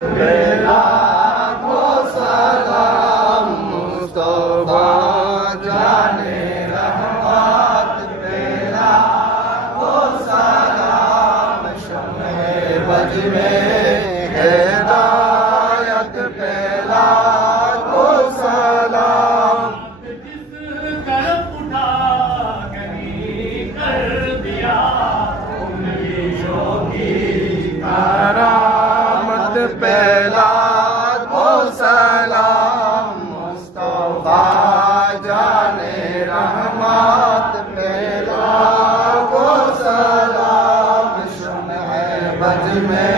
बेला को सलाम मुस्तफा जाने रहमत, बेला को सलाम शम्मे बज में हिदायत, बेला को सलाम। जिस तरफ उठा कहीं कर दिया उंगलियों की करामत, बेला को सलाम मुस्तफा जाने रहमत, बेला को सलाम शम्मे बज में